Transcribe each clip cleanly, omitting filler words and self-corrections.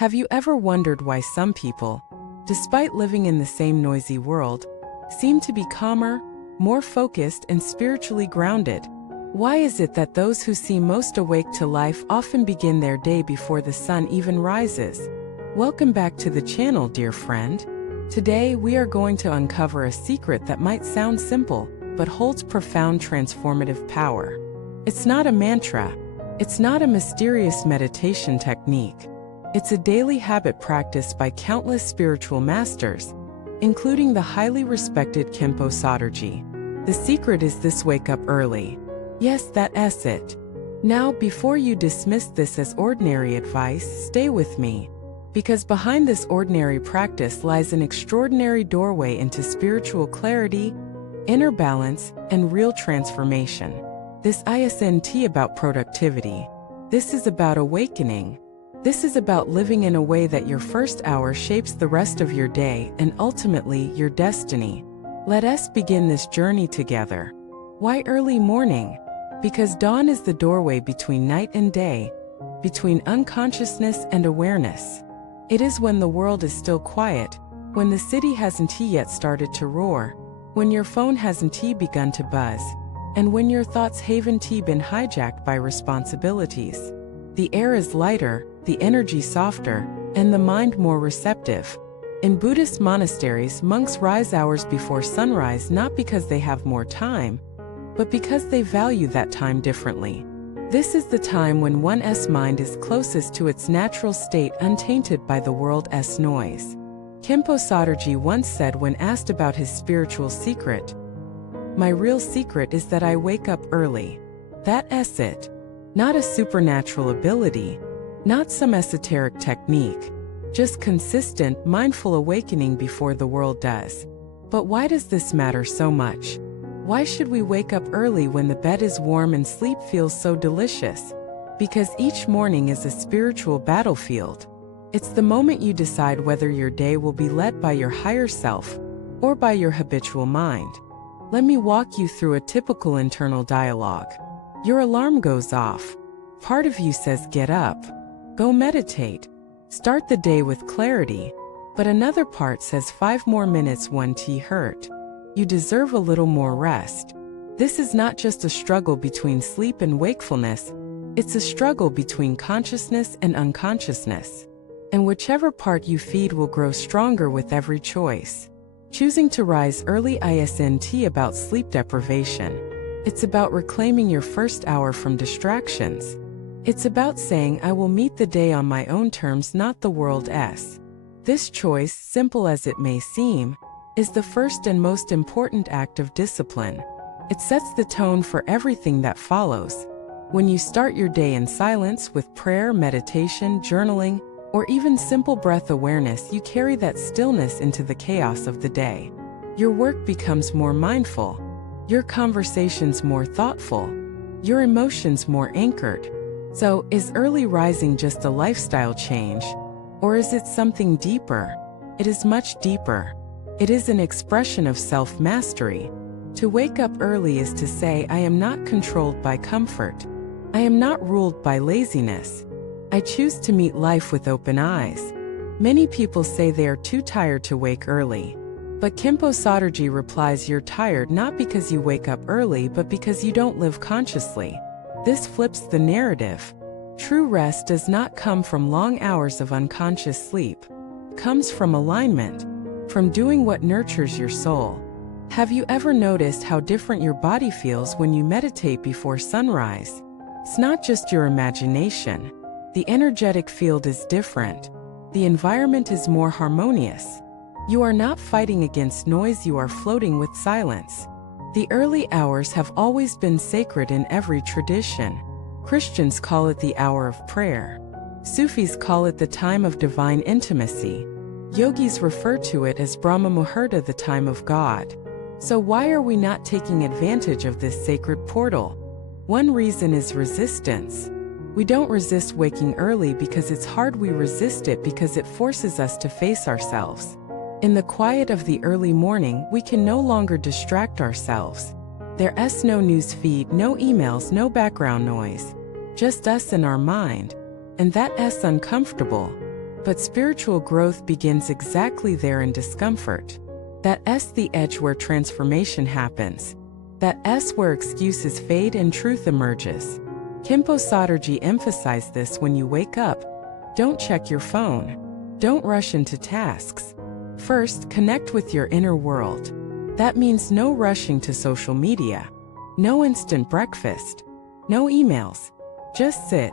Have you ever wondered why some people, despite living in the same noisy world, seem to be calmer, more focused, and spiritually grounded? Why is it that those who seem most awake to life often begin their day before the sun even rises? Welcome back to the channel, dear friend. Today we are going to uncover a secret that might sound simple, but holds profound transformative power. It's not a mantra. It's not a mysterious meditation technique. It's a daily habit practiced by countless spiritual masters, including the highly respected Khenpo Soterji. The secret is this: wake up early. Yes, that's it. Now, before you dismiss this as ordinary advice, stay with me. Because behind this ordinary practice lies an extraordinary doorway into spiritual clarity, inner balance, and real transformation. This isn't about productivity. This is about awakening. This is about living in a way that your first hour shapes the rest of your day and ultimately your destiny. Let us begin this journey together. Why early morning? Because dawn is the doorway between night and day, between unconsciousness and awareness. It is when the world is still quiet, when the city hasn't yet started to roar, when your phone hasn't begun to buzz, and when your thoughts haven't been hijacked by responsibilities. The air is lighter, the energy softer, and the mind more receptive. In Buddhist monasteries, monks rise hours before sunrise not because they have more time, but because they value that time differently. This is the time when one's mind is closest to its natural state, untainted by the world's noise. Khenpo Soterji once said when asked about his spiritual secret, "My real secret is that I wake up early." That's it. Not a supernatural ability, not some esoteric technique, just consistent, mindful awakening before the world does. But why does this matter so much? Why should we wake up early when the bed is warm and sleep feels so delicious? Because each morning is a spiritual battlefield. It's the moment you decide whether your day will be led by your higher self or by your habitual mind. Let me walk you through a typical internal dialogue. Your alarm goes off. Part of you says, "Get up. Go meditate. Start the day with clarity." But another part says, "5 more minutes won't hurt. You deserve a little more rest." This is not just a struggle between sleep and wakefulness. It's a struggle between consciousness and unconsciousness. And whichever part you feed will grow stronger with every choice. Choosing to rise early isn't about sleep deprivation. It's about reclaiming your first hour from distractions. It's about saying, "I will meet the day on my own terms, not the world's." This choice, simple as it may seem, is the first and most important act of discipline. It sets the tone for everything that follows. When you start your day in silence with prayer, meditation, journaling, or even simple breath awareness, you carry that stillness into the chaos of the day. Your work becomes more mindful, your conversations more thoughtful, your emotions more anchored. So, is early rising just a lifestyle change? Or is it something deeper? It is much deeper. It is an expression of self-mastery. To wake up early is to say, "I am not controlled by comfort. I am not ruled by laziness. I choose to meet life with open eyes." Many people say they are too tired to wake early. But Khenpo Soterji replies, "You're tired not because you wake up early, but because you don't live consciously." This flips the narrative. True rest does not come from long hours of unconscious sleep. It comes from alignment, from doing what nurtures your soul. Have you ever noticed how different your body feels when you meditate before sunrise? It's not just your imagination. The energetic field is different. The environment is more harmonious. You are not fighting against noise, you are floating with silence. The early hours have always been sacred in every tradition. Christians call it the hour of prayer. Sufis call it the time of divine intimacy. Yogis refer to it as Brahma Muhurta, the time of God. So why are we not taking advantage of this sacred portal? One reason is resistance. We don't resist waking early because it's hard, we resist it because it forces us to face ourselves. In the quiet of the early morning, we can no longer distract ourselves. There's no news feed, no emails, no background noise. Just us and our mind. And that's uncomfortable. But spiritual growth begins exactly there in discomfort. That's the edge where transformation happens. That's where excuses fade and truth emerges. Khenpo Soterji emphasized this: when you wake up, don't check your phone. Don't rush into tasks. First, connect with your inner world. That means no rushing to social media, no instant breakfast, no emails. Just sit,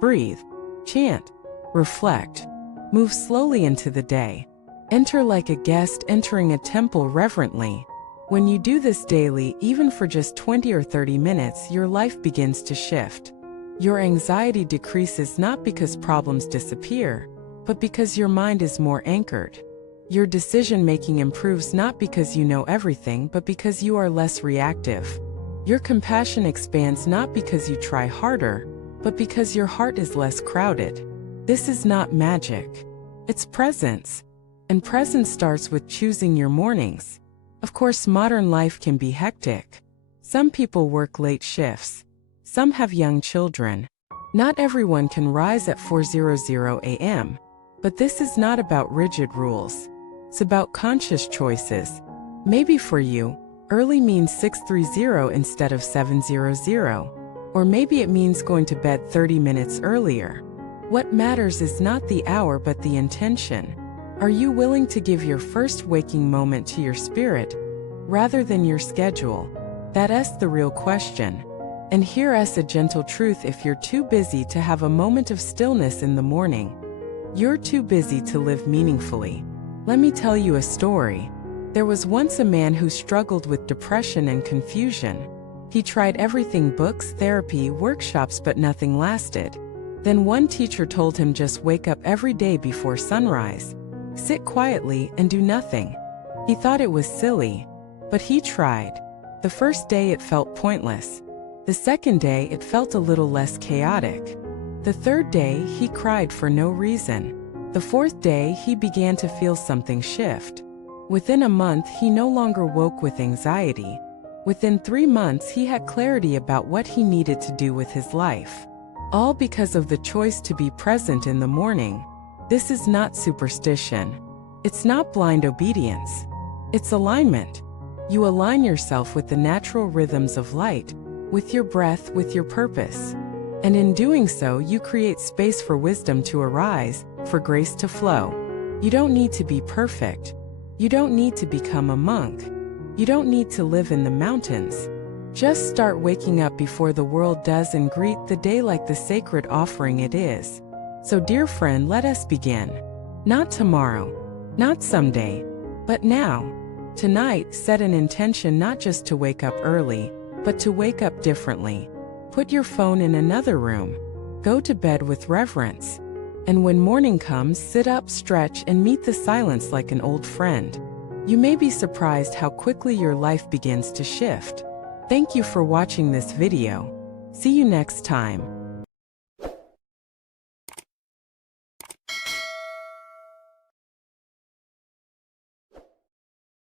breathe, chant, reflect, move slowly into the day. Enter like a guest entering a temple reverently. When you do this daily, even for just 20 or 30 minutes, your life begins to shift. Your anxiety decreases not because problems disappear, but because your mind is more anchored. Your decision-making improves not because you know everything, but because you are less reactive. Your compassion expands not because you try harder, but because your heart is less crowded. This is not magic. It's presence. And presence starts with choosing your mornings. Of course, modern life can be hectic. Some people work late shifts. Some have young children. Not everyone can rise at 4:00 a.m. But this is not about rigid rules. It's about conscious choices. Maybe for you, early means 6:30 instead of 7:00. Or maybe it means going to bed 30 minutes earlier. What matters is not the hour but the intention. Are you willing to give your first waking moment to your spirit, rather than your schedule? That's the real question. And here's a gentle truth: if you're too busy to have a moment of stillness in the morning, you're too busy to live meaningfully. Let me tell you a story. There was once a man who struggled with depression and confusion. He tried everything: books, therapy, workshops, but nothing lasted. Then one teacher told him, just wake up every day before sunrise. Sit quietly and do nothing. He thought it was silly, but he tried. The first day it felt pointless. The second day it felt a little less chaotic. The third day he cried for no reason. The fourth day he began to feel something shift. Within a month he no longer woke with anxiety. Within 3 months he had clarity about what he needed to do with his life. All because of the choice to be present in the morning. This is not superstition. It's not blind obedience. It's alignment. You align yourself with the natural rhythms of light, with your breath, with your purpose. And in doing so, you create space for wisdom to arise, for grace to flow. You don't need to be perfect. You don't need to become a monk. You don't need to live in the mountains. Just start waking up before the world does and greet the day like the sacred offering it is. So dear friend, let us begin. Not tomorrow, not someday, but now. Tonight, set an intention not just to wake up early, but to wake up differently. Put your phone in another room. Go to bed with reverence. And when morning comes, sit up, stretch, and meet the silence like an old friend. You may be surprised how quickly your life begins to shift. Thank you for watching this video. See you next time.